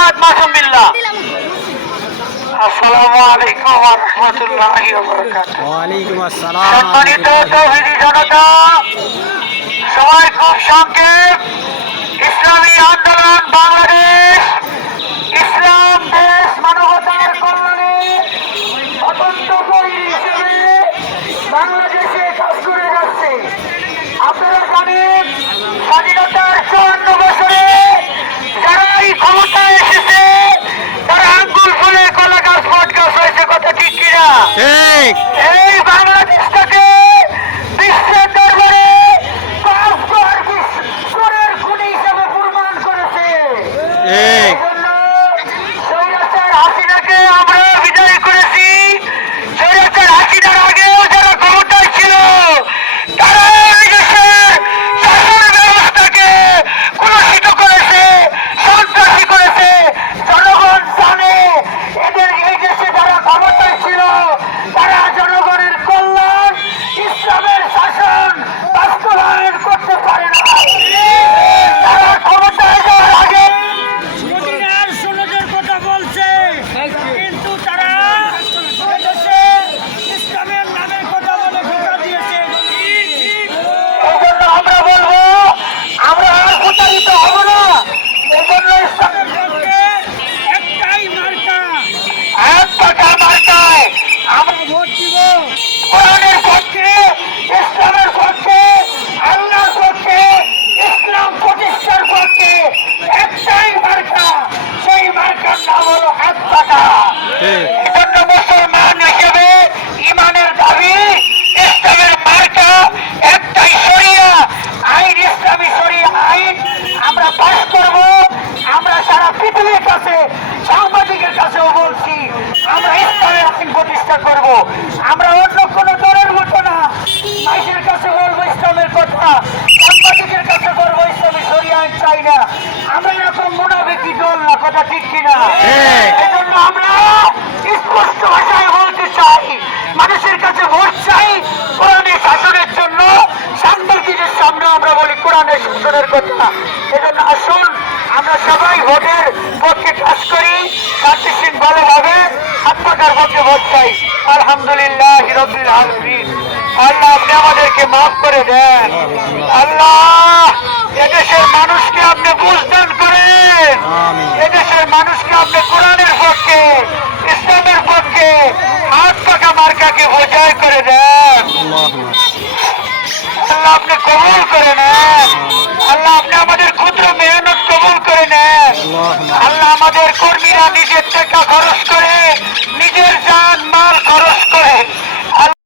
মোহাম্মদ মাসুম বিল্লাহ। আসসালামু আলাইকুম ওয়া রাহমাতুল্লাহি ওয়া বারাকাতুহু। ওয়ালাইকুম আসসালাম। সম্মানিত তৌহিদি জনতা, সময় খুব সংক্ষেপ। ইসলামী আন্দোলন বাংলাদেশ, ইসলাম দেশ মানবতার কল্যাণে অত্যন্ত তৈরি হিসেবে বাংলাদেশে কাজ করে যাচ্ছে। আপনারা জানেন, স্বাধীনতার 54 বছরে যারাই ক্ষমতায় এসেছে তারা আঙ্গুল ফুলে কলা গাছ বট গাছ হয়েছে। কথা ঠিক কিনা? ঠিক। এই বাংলাদেশটাকে বিশ্বের দরবারে চোরের খুনি হিসেবে প্রমাণ করেছে। ঠিক। এজন্য স্বৈরাচার হাসিনাকে আমরা বিজয় করেছি। স্বৈরাচার হাসিনার আগেও যারা ক্ষমতায় ছিল তারা এই দেশের শাসন ব্যবস্থাকে কলুষিত করেছে, সন্ত্রাসী করেছে। জনগণ জানে এদের এই দেশে যারা ক্ষমতায় ছিল তারা জনগণের কল্যাণ, ইসলামের শাসন বাস্তবায়ন করতে পারে না। তারা ক্ষমতায় যাওয়ার আগে মদিনার সনদের কথা বলছে, কিন্তু তারা এদেশে ইসলামের নামের কথা বলে ধোঁকা দিয়েছে। এই জন্য আমরা বলবো, আমরা আর প্রতারিত হব না। এই জন্য ইসলামের পক্ষে একটাই মার্কা, এক টাকা মার্কায় আমরা ভোট দিব। কোরআনের পক্ষে, ইসলামের পক্ষে, আল্লাহর পক্ষে, ইসলাম প্রতিষ্ঠার পক্ষে একটাই মার্কা, সেই মার্কার নাম হলো এক টাকা। ঠিক। এজন্য মুসলমান হিসেবে ইমানের দাবি, ইসলামের মার্কা একটাই, শরিয়া আইন, ইসলামী শরিয়া আইন আমরা পাস করব। আমরা সারা পৃথিবীর কাছে, সাংবাদিকের কাছেও বলছি, আমরা ইসলামের আইন প্রতিষ্ঠা করব। আমরা অন্য কোনো দলের মতো না, মানুষের কাছে বলবো ইসলামের কথা, সাংবাদিকের কাছে বলবো ইসলামী শরিয়া আইন চাই না। আমরা এরকম মুনাফিকি দল না। কথা ঠিক কিনা? এজন্য আমরা স্পষ্ট ভাষায় বলতে চাই, মানুষের কাছে ভোট চাই কোরআনের শাসনের জন্য, সাংবাদিকের সামনে আমরা বলি কোরআনের শাসনের কথা। এজন্য আসুন আমরা সবাই ভোটের পক্ষে কাজ করি, শান্তিশীল ভালোভাবে আত্মাকার পক্ষে ভোট চাই। আলহামদুলিল্লাহ রাব্বিল আলামিন। আল্লাহ আপনি আমাদেরকে মাফ করে দেন। আল্লাহ এদেশের মানুষকে আপনি বুঝদান করেন। এদেশের মানুষকে আপনি কোরআনের পক্ষে, ইসলামের পক্ষে, হাত পাকা মার্কাকে বোঝাই করে দেন। আল্লাহ আপনি কবুল করে নেন। আল্লাহ আপনি আমাদের ক্ষুদ্র মেহনত কবুল করে নেন। আল্লাহ আমাদের কর্মীরা নিজের টাকা খরচ করে, নিজের